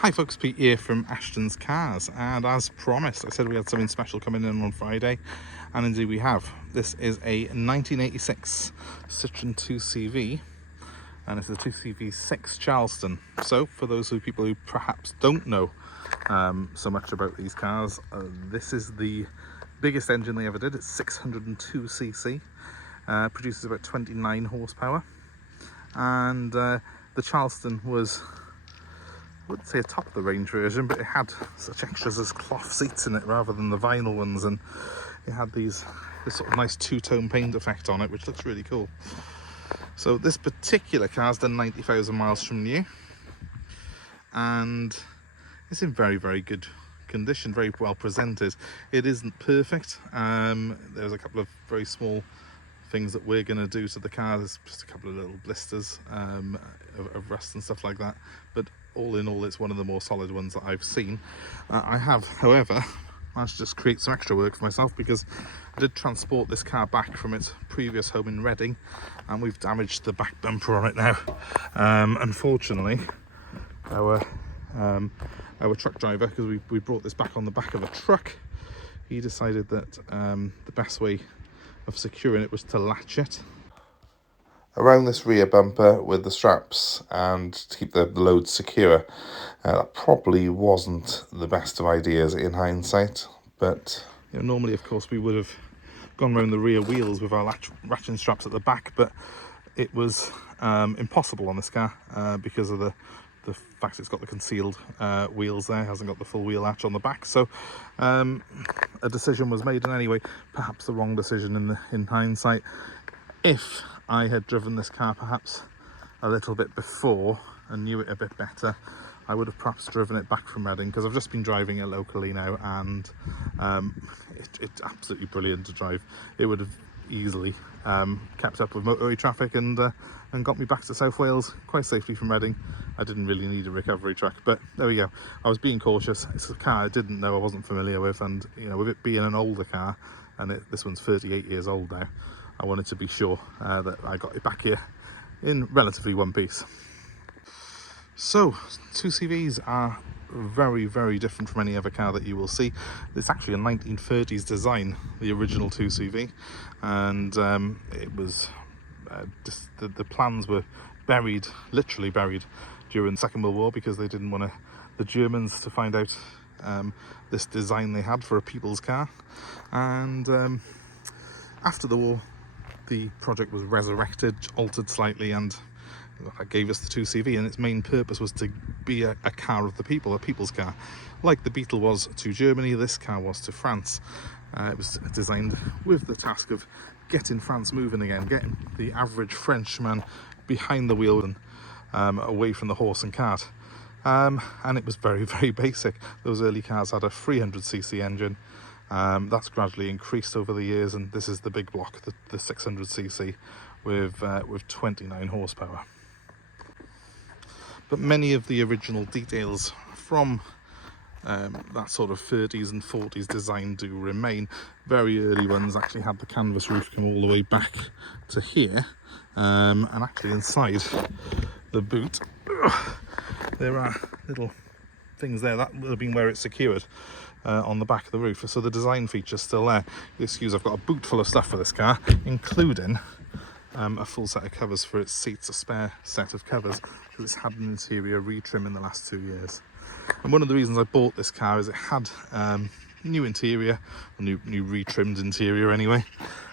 Hi folks, Pete here from Ashton's Cars, and as promised I said we had something special coming in on Friday, and indeed we have. This is a 1986 Citroen 2CV, and it's a 2CV 6 Charleston. So for those people who perhaps don't know so much about these cars, this is the biggest engine they ever did. It's 602cc, produces about 29 horsepower, and the Charleston was, I wouldn't say a top of the range version, but it had such extras as cloth seats in it rather than the vinyl ones, and it had this sort of nice two-tone paint effect on it, which looks really cool. So this particular car's done 90,000 miles from new, and it's in very, very good condition, very well presented. It isn't perfect. There's a couple of very small things that we're going to do to the car. There's just a couple of little blisters of rust and stuff like that, but all in all it's one of the more solid ones that I've seen. I have, however, managed to just create some extra work for myself, because I did transport this car back from its previous home in Reading, and we've damaged the back bumper on it now. Unfortunately, our truck driver, because we brought this back on the back of a truck, he decided that the best way of securing it was to latch it around this rear bumper with the straps and to keep the load secure. That probably wasn't the best of ideas in hindsight, but normally of course we would have gone around the rear wheels with our ratchet straps at the back, but it was impossible on this car because of the fact it's got the concealed wheels there, hasn't got the full wheel latch on the back. So a decision was made, and anyway, perhaps the wrong decision in hindsight. If I had driven this car perhaps a little bit before and knew it a bit better, I would have perhaps driven it back from Reading, because I've just been driving it locally now, and it's absolutely brilliant to drive. It would have easily kept up with motorway traffic and got me back to South Wales quite safely from Reading. I didn't really need a recovery truck, but there we go. I was being cautious. It's a car I didn't know, I wasn't familiar with, and with it being an older car, and this one's 38 years old now, I wanted to be sure that I got it back here in relatively one piece. So 2CVs are very, very different from any other car that you will see. It's actually a 1930s design, the original 2CV, and it was just the plans were buried, literally buried, during the Second World War, because they didn't want the Germans to find out this design they had for a people's car. And after the war, the project was resurrected, altered slightly, and that gave us the 2CV, and its main purpose was to be a car of the people, a people's car. Like the Beetle was to Germany, this car was to France. It was designed with the task of getting France moving again, getting the average Frenchman behind the wheel and away from the horse and cart. And it was very, very basic. Those early cars had a 300cc engine. That's gradually increased over the years, and this is the big block, the 600cc with 29 horsepower. But many of the original details from that sort of 30s and 40s design do remain. Very early ones actually had the canvas roof come all the way back to here, and actually inside the boot there are little things there. That would have been where it's secured on the back of the roof, so the design feature's still there. Excuse, I've got a boot full of stuff for this car, including a full set of covers for its seats, a spare set of covers, because it's had an interior retrim in the last 2 years. And one of the reasons I bought this car is it had new interior, a new retrimmed interior anyway,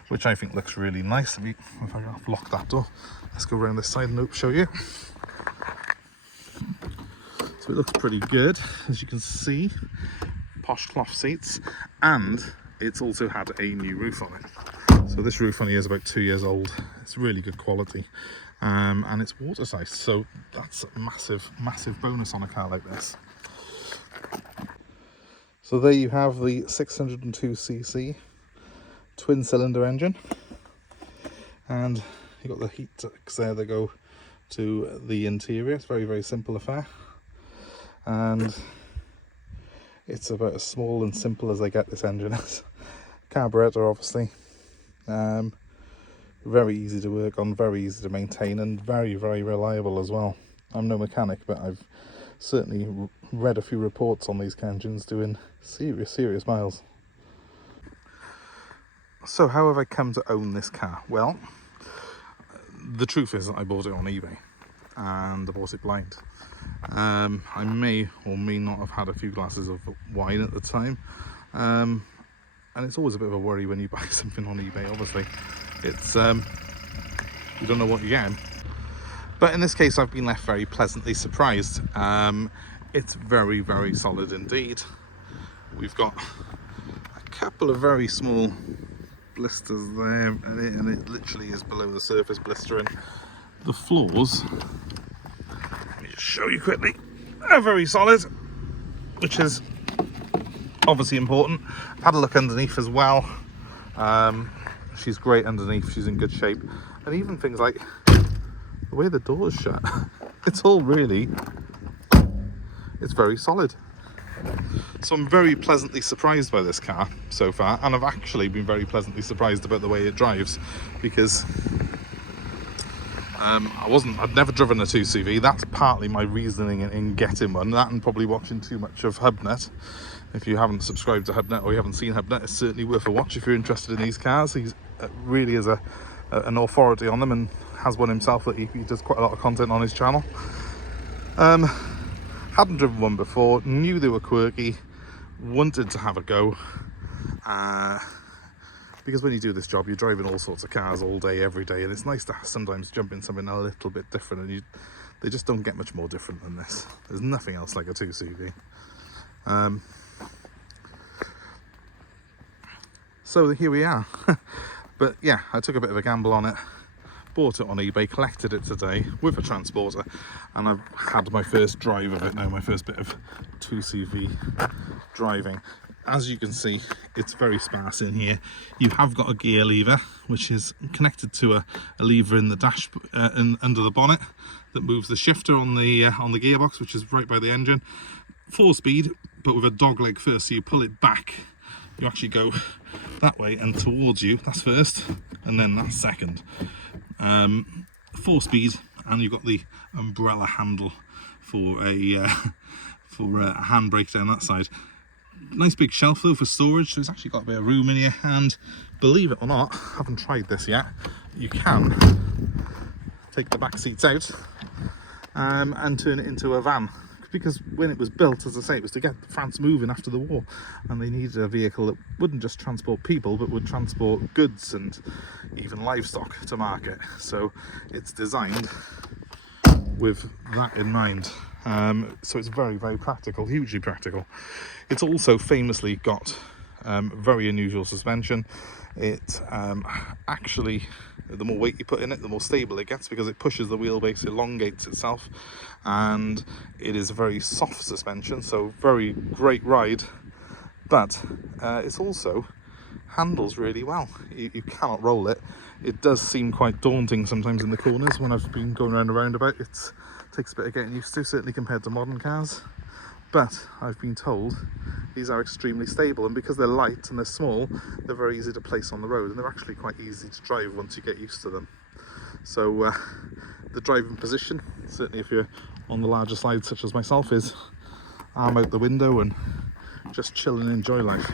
which I think looks really nice. If I can lock that door, let's go around this side and show you. So it looks pretty good, as you can see. Posh cloth seats, and it's also had a new roof on it. So this roof on here is about 2 years old. It's really good quality, and it's watertight, so that's a massive, massive bonus on a car like this. So there you have the 602cc twin cylinder engine, and you've got the heat ducts there that go to the interior. It's a very, very simple affair, and it's about as small and simple as they get, this engine is. Carburetor, obviously. Very easy to work on, very easy to maintain, and very, very reliable as well. I'm no mechanic, but I've certainly read a few reports on these engines doing serious miles. So how have I come to own this car? Well, the truth is that I bought it on eBay, and I bought it blind. I may or may not have had a few glasses of wine at the time, and it's always a bit of a worry when you buy something on eBay. Obviously, it's you don't know what you're getting. But in this case, I've been left very pleasantly surprised. It's very, very solid indeed. We've got a couple of very small blisters there, and it literally is below the surface blistering. The floors, let me just show you quickly, are very solid, which is obviously important. I've had a look underneath as well. She's great underneath, she's in good shape. And even things like the way the door's shut, it's all really, it's very solid. So I'm very pleasantly surprised by this car so far, and I've actually been very pleasantly surprised about the way it drives, because I'd never driven a 2CV. That's partly my reasoning in getting one, that and probably watching too much of Hubnet. If you haven't subscribed to Hubnet or you haven't seen Hubnet, it's certainly worth a watch if you're interested in these cars. He's really is an authority on them, and has one himself that he does quite a lot of content on his channel. Hadn't driven one before, knew they were quirky, wanted to have a go, because when you do this job you're driving all sorts of cars all day every day, and it's nice to sometimes jump in something a little bit different, and they just don't get much more different than this. There's nothing else like a 2CV. So here we are. But yeah, I took a bit of a gamble on it, bought it on eBay, collected it today with a transporter, and I've had my first drive of it now, my first bit of 2CV driving. As you can see, it's very sparse in here. You have got a gear lever, which is connected to a lever in the dash under the bonnet that moves the shifter on the gearbox, which is right by the engine. 4-speed, but with a dog leg first, so you pull it back. You actually go that way and towards you, that's first, and then that's second. 4-speed, and you've got the umbrella handle for a handbrake down that side. Nice big shelf though for storage, so it's actually got a bit of room in here, and believe it or not, I haven't tried this yet, you can take the back seats out and turn it into a van. Because when it was built, as I say, it was to get France moving after the war, and they needed a vehicle that wouldn't just transport people but would transport goods and even livestock to market. So it's designed with that in mind. So it's very, very practical, hugely practical. It's also famously got very unusual suspension. It actually, the more weight you put in it, the more stable it gets, because it pushes the wheelbase, elongates itself, and it is a very soft suspension, so very great ride. But it's also handles really well. You cannot roll it. It does seem quite daunting sometimes in the corners when I've been going around the roundabout. It takes a bit of getting used to, certainly compared to modern cars. But I've been told these are extremely stable, and because they're light and they're small, they're very easy to place on the road, and they're actually quite easy to drive once you get used to them. So the driving position, certainly if you're on the larger side such as myself, is arm out the window and just chill and enjoy life.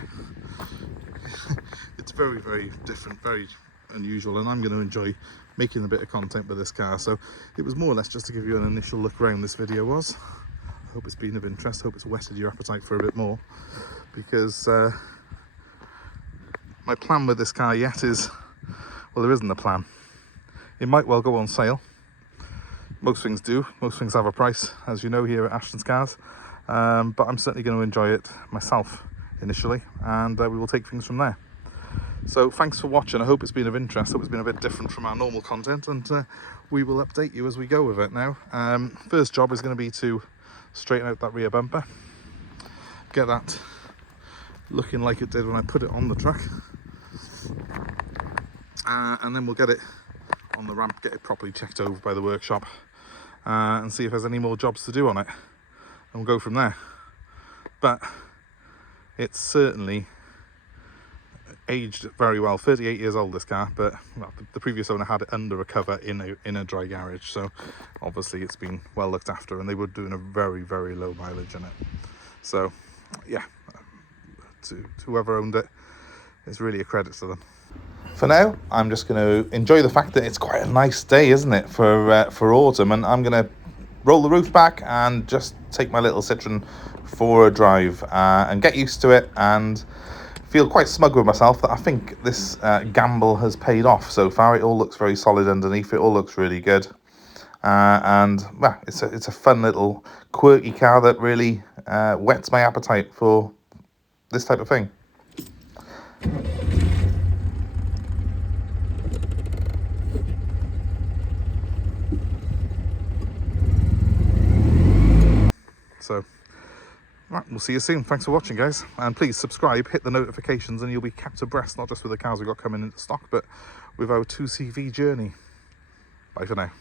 It's very, very different, very unusual, and I'm going to enjoy making a bit of content with this car. So it was more or less just to give you an initial look around. This video was. I hope it's been of interest, hope it's whetted your appetite for a bit more, because my plan with this car yet is, well, there isn't a plan. It might well go on sale. Most things do, most things have a price, as you know, here at Ashton's Cars, but I'm certainly going to enjoy it myself initially, and we will take things from there. So thanks for watching. I hope it's been of interest, I hope it's been a bit different from our normal content, and we will update you as we go with it now. First job is going to be to straighten out that rear bumper, get that looking like it did when I put it on the truck, and then we'll get it on the ramp, get it properly checked over by the workshop, and see if there's any more jobs to do on it, and we'll go from there. But it's certainly aged very well. 38 years old this car, but well, the previous owner had it under a cover in a dry garage, so obviously it's been well looked after, and they were doing a very, very low mileage in it. So yeah, to whoever owned it, it's really a credit to them. For now, I'm just going to enjoy the fact that it's quite a nice day, isn't it, for autumn, and I'm going to roll the roof back and just take my little Citroen for a drive and get used to it, and feel quite smug with myself that I think this gamble has paid off so far. It all looks very solid underneath. It all looks really good, and well, it's a fun little quirky car that really whets my appetite for this type of thing. So, right, we'll see you soon. Thanks for watching, guys. And please subscribe, hit the notifications, and you'll be kept abreast, not just with the cars we've got coming into stock, but with our 2CV journey. Bye for now.